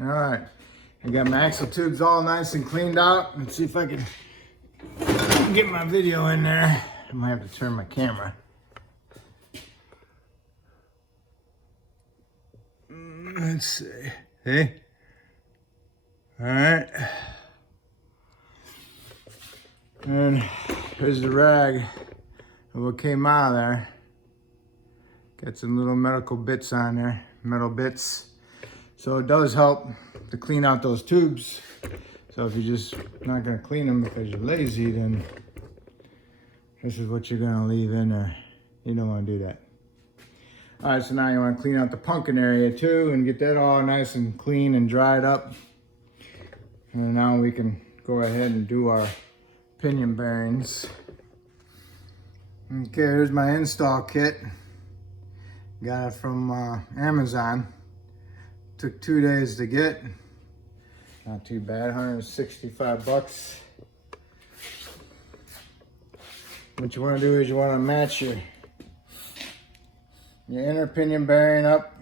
All right, I got my axle tubes all nice and cleaned out. Let's see if I can get my video in there. I might have to turn my camera. Let's see. Hey. All right. And here's the rag of what came out of there. Got some little metal bits on there, metal bits. So it does help to clean out those tubes. So if you're just not gonna clean them because you're lazy, then this is what you're gonna leave in there. You don't wanna do that. All right, so now you wanna clean out the pumpkin area too and get that all nice and clean and dried up. And now we can go ahead and do our pinion bearings. Okay, here's my install kit. Got it from Amazon. Took 2 days to get. Not too bad, 165 bucks. What you want to do is you want to match your inner pinion bearing up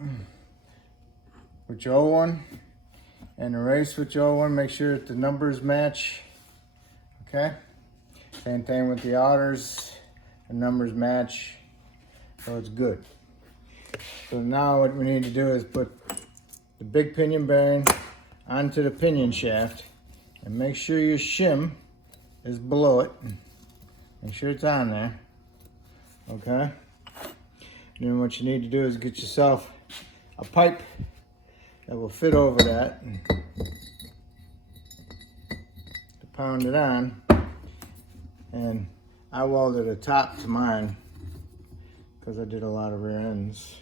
with your old one and erase with your old one. Make sure that the numbers match. Okay? Same thing with the outers. The numbers match, so it's good. So now what we need to do is put the big pinion bearing onto the pinion shaft and make sure your shim is below it. Make sure it's on there. Okay? And then what you need to do is get yourself a pipe that will fit over that to pound it on. And I welded a top to mine because I did a lot of rear ends.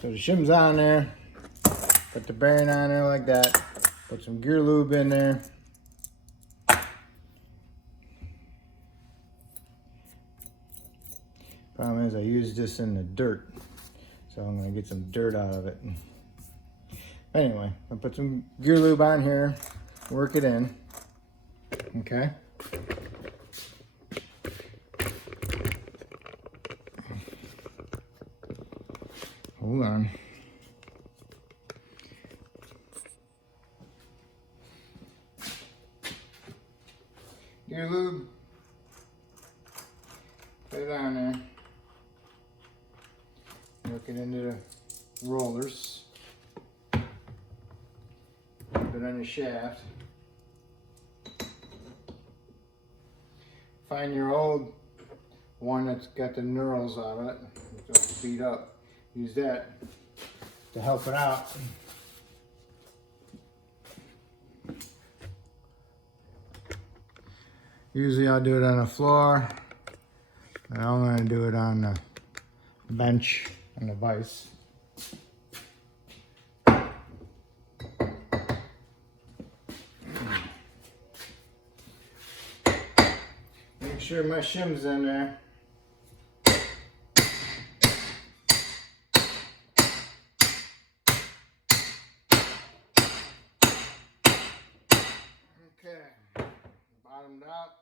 So the shim's on there. Put the bearing on there like that. Put some gear lube in there. Problem is I used this in the dirt, so I'm gonna get some dirt out of it. Anyway, I'll put some gear lube on here, work it in, okay? Hold on. Gear lube, put it on there. Work it into the rollers. Put it on the shaft. Find your old one that's got the knurls on it. It's all beat up. Use that to help it out. Usually I'll do it on the floor, and I'm going to do it on the bench on the vise. Make sure my shim's in there. Okay, bottomed out.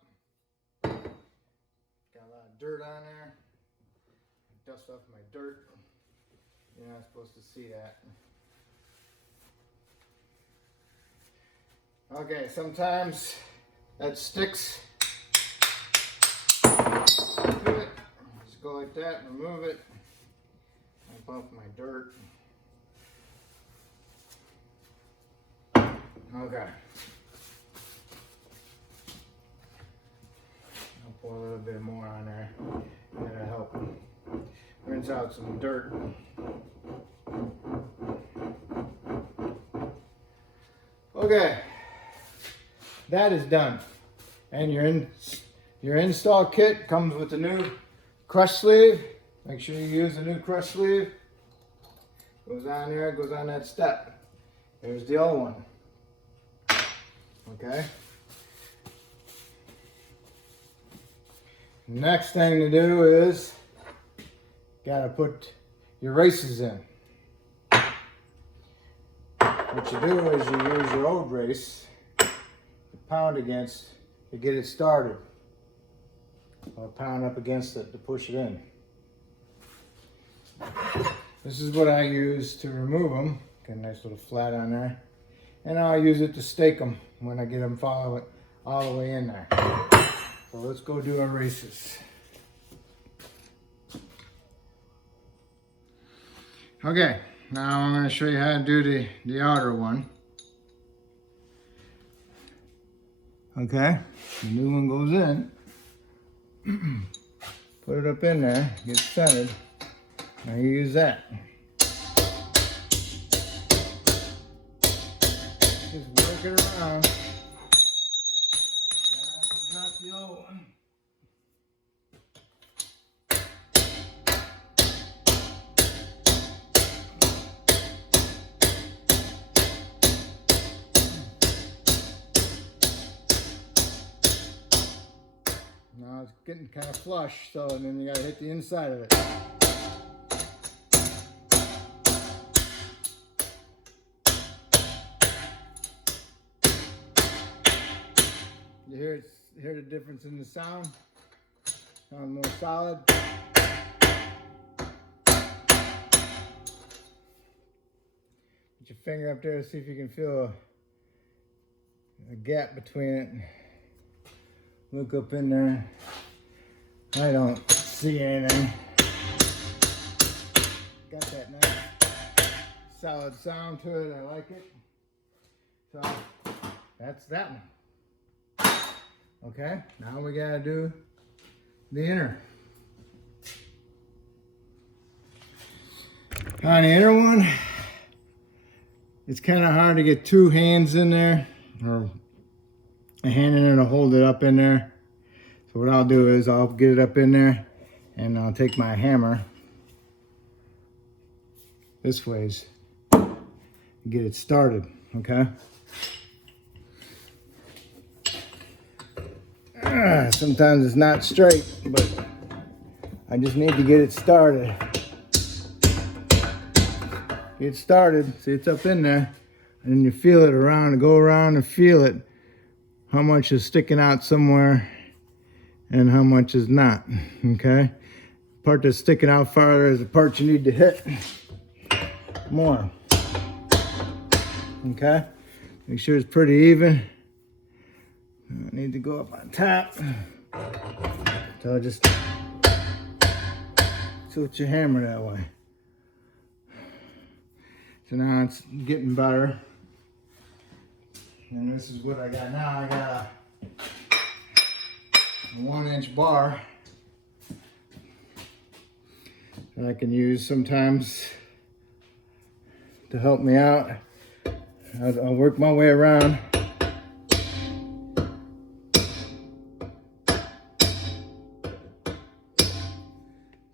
Got a lot of dirt on there. Dust off my dirt. You're not supposed to see that. Okay, sometimes that sticks to it. Just go like that, remove it, and bump my dirt. Okay. I'll pour a little bit more on there. That'll help rinse out some dirt. Okay, that is done. And your install kit comes with a new crush sleeve. Make sure you use the new crush sleeve. Goes on there, goes on that step. There's the old one. Okay. Next thing to do is gotta put your races in. What you do is you use your old race to pound against to get it started, or pound up against it to push it in. This is what I use to remove them. Get a nice little flat on there. and I'll use it to stake them when I get them all the way in there. So let's go do our races. Okay, now I'm going to show you how to do the outer one. Okay, the new one goes in. Put it up in there, get centered. Now you use that. Just work it around. Drop the old one. Now it's getting kind of flush, so and then you gotta hit the inside of it. You hear the difference in the sound? Sound more solid. Put your finger up there to see if you can feel a gap between it. Look up in there. I don't see anything. Got that nice solid sound to it. I like it. So that's that one. Okay, now we gotta do the inner. On the inner one, it's kind of hard to get two hands in there, or a hand in there to hold it up in there. So what I'll do is I'll get it up in there, and I'll take my hammer this ways and get it started, okay? Sometimes it's not straight, but I just need to get it started. Get started, see it's up in there, and then you feel it around, and go around and feel it, how much is sticking out somewhere and how much is not, okay? The part that's sticking out farther is the part you need to hit more, okay? Make sure it's pretty even. I need to go up on top. So just tilt your hammer that way. So now it's getting better. And this is what I got now. I got a 1-inch bar that I can use sometimes to help me out. I'll work my way around.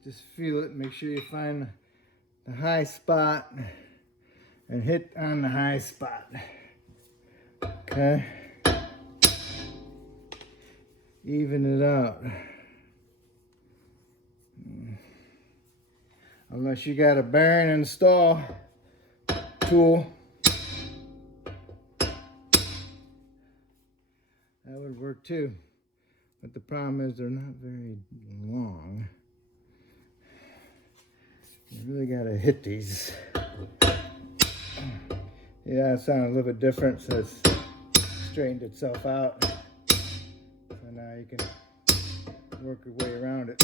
Just feel it, make sure you find the high spot and hit on the high spot. Okay? Even it out. Unless you got a bearing install tool, that would work too. But the problem is they're not very long. You really gotta hit these. Yeah, it sounded a little bit different, so it's straightened itself out. So now you can work your way around it.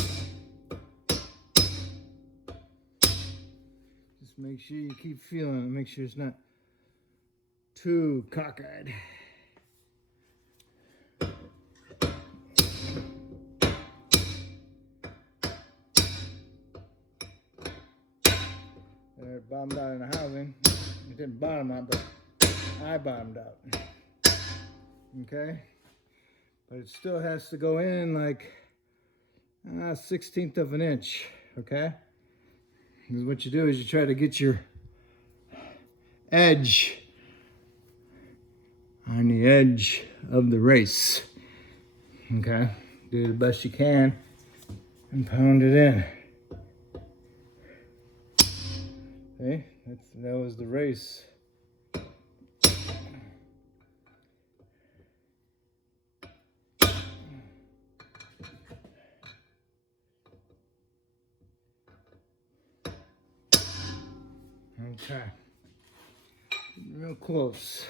Just make sure you keep feeling it, make sure it's not too cockeyed. It bottomed out in the housing. It didn't bottom out, but I bottomed out. Okay? But it still has to go in like 1/16 of an inch. Okay? Because what you do is you try to get your edge on the edge of the race. Okay? Do the best you can and pound it in. See? That was the race. Okay. Real close.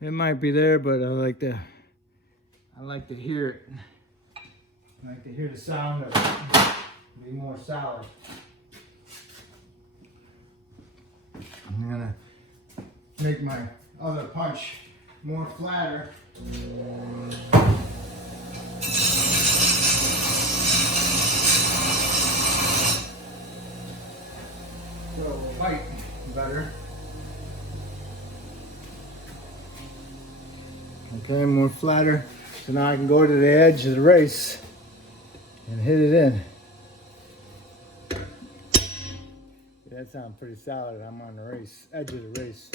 It might be there, but I like to hear it. I like to hear the sound of it. Be more solid. I'm gonna make my other punch more flatter. So it will bite better. Okay, more flatter. So now I can go to the edge of the race and hit it in. That sounds pretty solid. I'm on the race, edge of the race.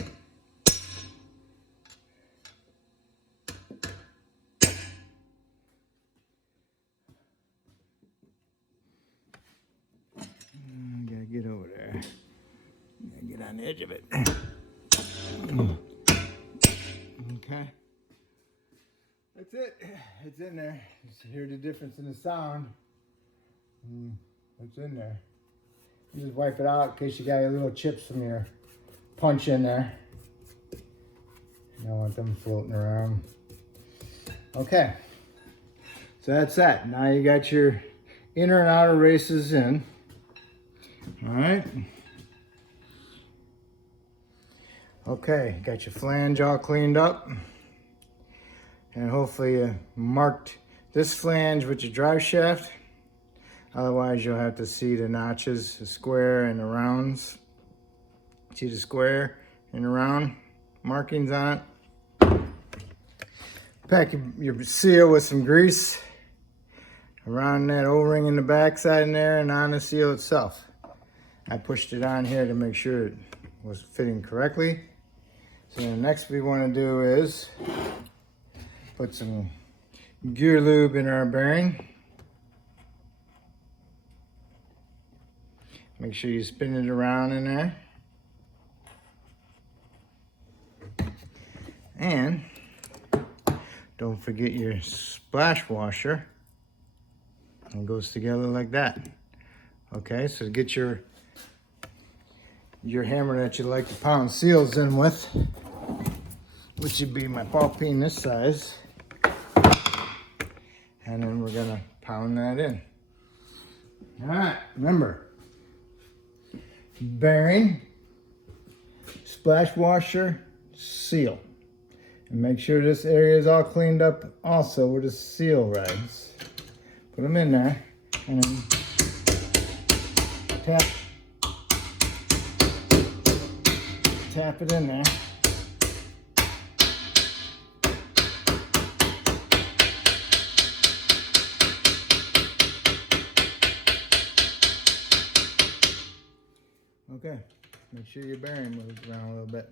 Gotta get over there. Gotta get on the edge of it. Okay. That's it. It's in there. Just hear the difference in the sound. It's in there. You just wipe it out in case you got your little chips from your punch in there. You don't want them floating around. Okay. So that's that. Now you got your inner and outer races in. All right. Okay, got your flange all cleaned up. And hopefully you marked this flange with your drive shaft. Otherwise you'll have to see the notches, the square and the rounds. See the square and the round markings on it. Pack your seal with some grease around that O-ring in the backside in there and on the seal itself. I pushed it on here to make sure it was fitting correctly. So the next we want to do is put some gear lube in our bearing. Make sure you spin it around in there. And don't forget your splash washer. It goes together like that. Okay, so get your hammer that you like to pound seals in with, which would be my ball peen this size. And then we're gonna pound that in. All right, remember, bearing, splash washer, seal. And make sure this area is all cleaned up also with the seal rags. Put them in there and then tap it in there. Okay, make sure your bearing moves around a little bit.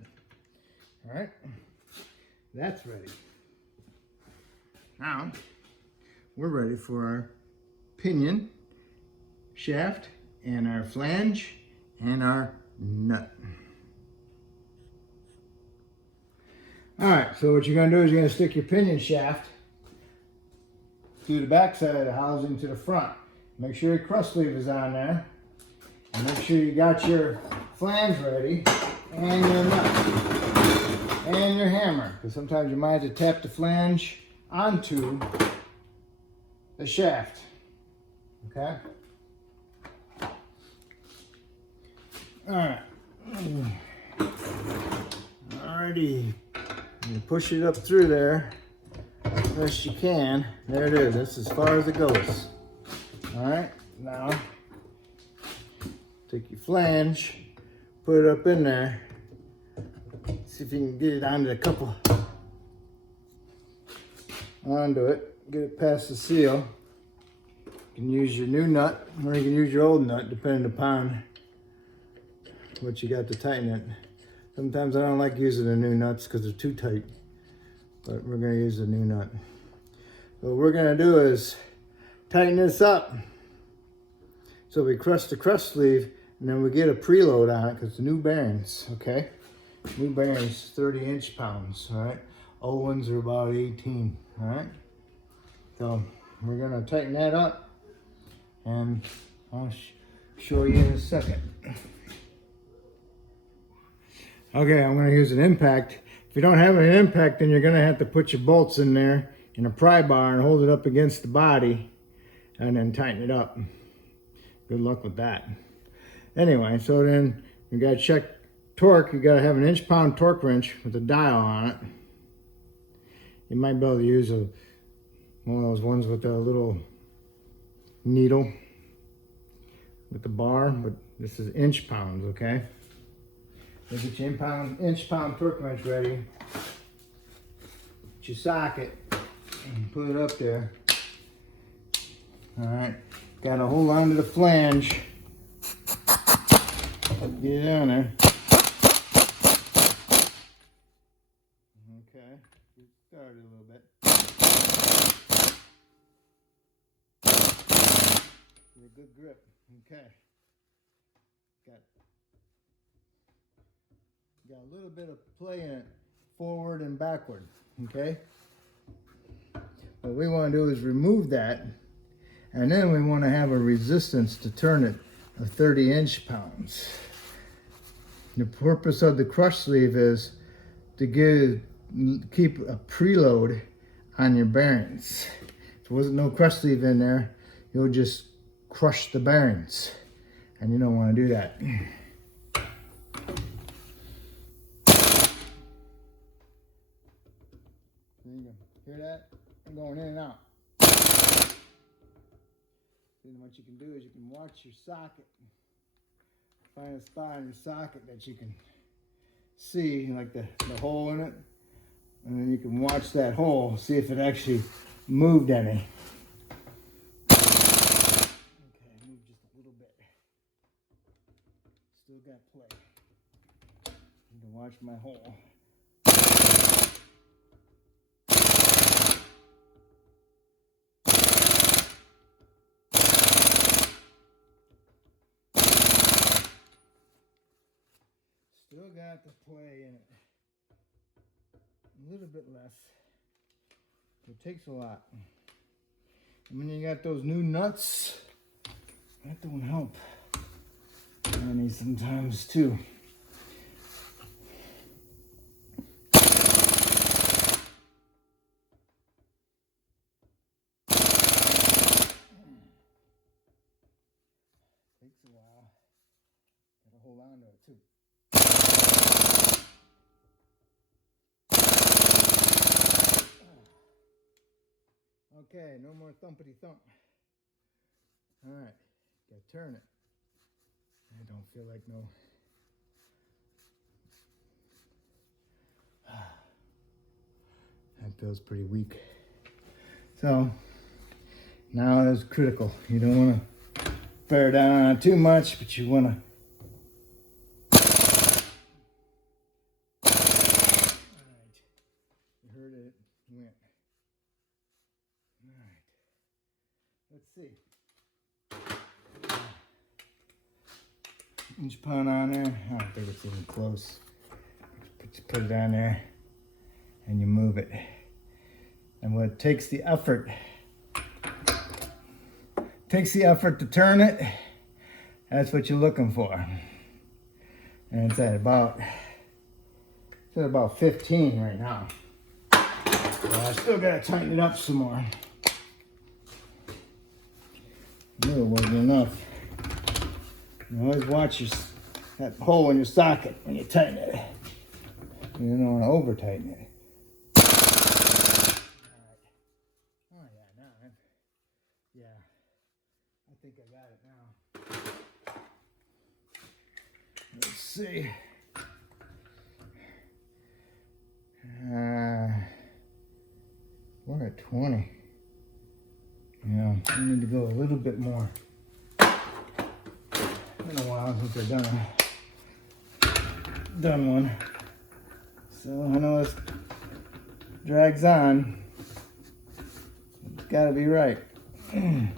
All right, that's ready. Now, we're ready for our pinion shaft and our flange and our nut. All right, so what you're gonna do is you're gonna stick your pinion shaft through the back side of the housing to the front. Make sure your cross sleeve is on there. And make sure you got your flange ready and your nut and your hammer. Because sometimes you might have to tap the flange onto the shaft. Okay? Alright. Alrighty. You push it up through there as best you can. There it is. That's as far as it goes. Alright, now take your flange, put it up in there. See if you can get it onto the couple. Onto it. Get it past the seal. You can use your new nut or you can use your old nut depending upon what you got to tighten it. Sometimes I don't like using the new nuts because they're too tight. But we're going to use the new nut. So what we're going to do is tighten this up. So we crush the crush sleeve and then we get a preload on it because the new bearings, okay? New bearings, 30 inch-pounds, all right? Old ones are about 18, all right? So we're gonna tighten that up and I'll show you in a second. Okay, I'm gonna use an impact If you don't have an impact, then you're going to have to put your bolts in there in a pry bar and hold it up against the body and then tighten it up. Good luck with that. Anyway, so then you got to check torque. You got to have an inch-pound torque wrench with a dial on it. You might be able to use one of those ones with a little needle with the bar, but this is inch pounds, okay? So get your inch pound torque wrench ready. Get your socket and put it up there. All right, got to hold on to the flange. Get it down there. Okay, get started a little bit. Get a good grip. Okay. Got a little bit of play in it, forward and backward. Okay. What we want to do is remove that, and then we want to have a resistance to turn it of 30 inch-pounds. The purpose of the crush sleeve is to keep a preload on your bearings. If there wasn't no crush sleeve in there, you'll just crush the bearings, and you don't want to do that. There you go. Hear that? I'm going in and out. Then what you can do is you can watch your socket. Find a spot on your socket that you can see, like the hole in it. And then you can watch that hole, see if it actually moved any. Okay, moved just a little bit. Still got play. You can watch my hole. Still got the play in it. A little bit less. It takes a lot. And when you got those new nuts, that don't help any sometimes too. Takes a while. Gotta hold on to it too. Okay, no more thumpity thump. All right, gotta turn it. I don't feel like no. That feels pretty weak. So now it's critical. You don't want to bear down on it too much, but you want to. All right, you heard it. Went. All right, let's see. Inch pound on there. I don't think it's even close. Just put it on there and you move it. And what takes the effort to turn it, that's what you're looking for. And it's at about 15 right now. So I still gotta tighten it up some more. It wasn't enough. You always watch that hole in your socket when you tighten it. You don't want to over tighten it. All right. Oh yeah, I think I got it now. Let's see. We're at 20. Yeah, I need to go a little bit more. Been a while since I've done one. So I know this drags on. It's gotta be right. Alright.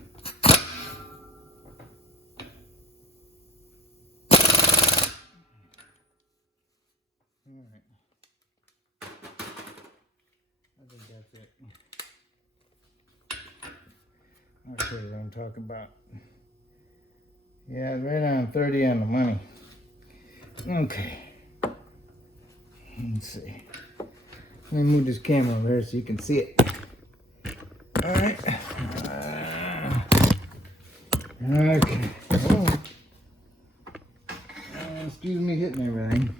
I think that's it. I'll show you what I'm talking about. Yeah, right on 30 on the money. Okay. Let's see. Let me move this camera over here so you can see it. All right. Okay. Oh. Excuse me hitting everything.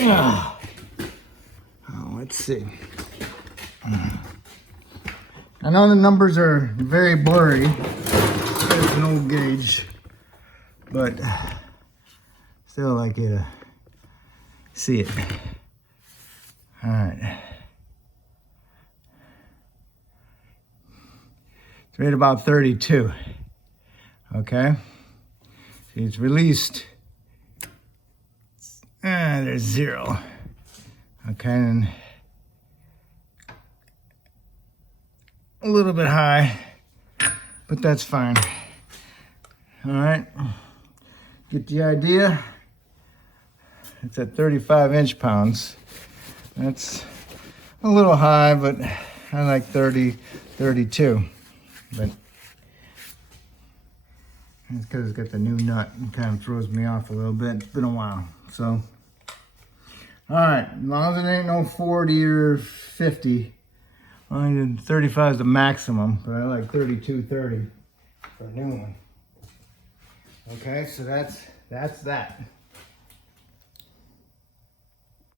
Oh, let's see. I know the numbers are very blurry. It's an old gauge, but still like you to see it. All right. It's right about 32. Okay. See, it's released. There's 0. Okay, and a little bit high, but that's fine. All right, get the idea. It's at 35 inch-pounds. That's a little high, but I like 30, 32. But it's because it's got the new nut. It kind of throws me off a little bit. It's been a while, so. All right, as long as it ain't no 40 or 50. Only 35 is the maximum, but I like 32, 30 for a new one. Okay, so that's that.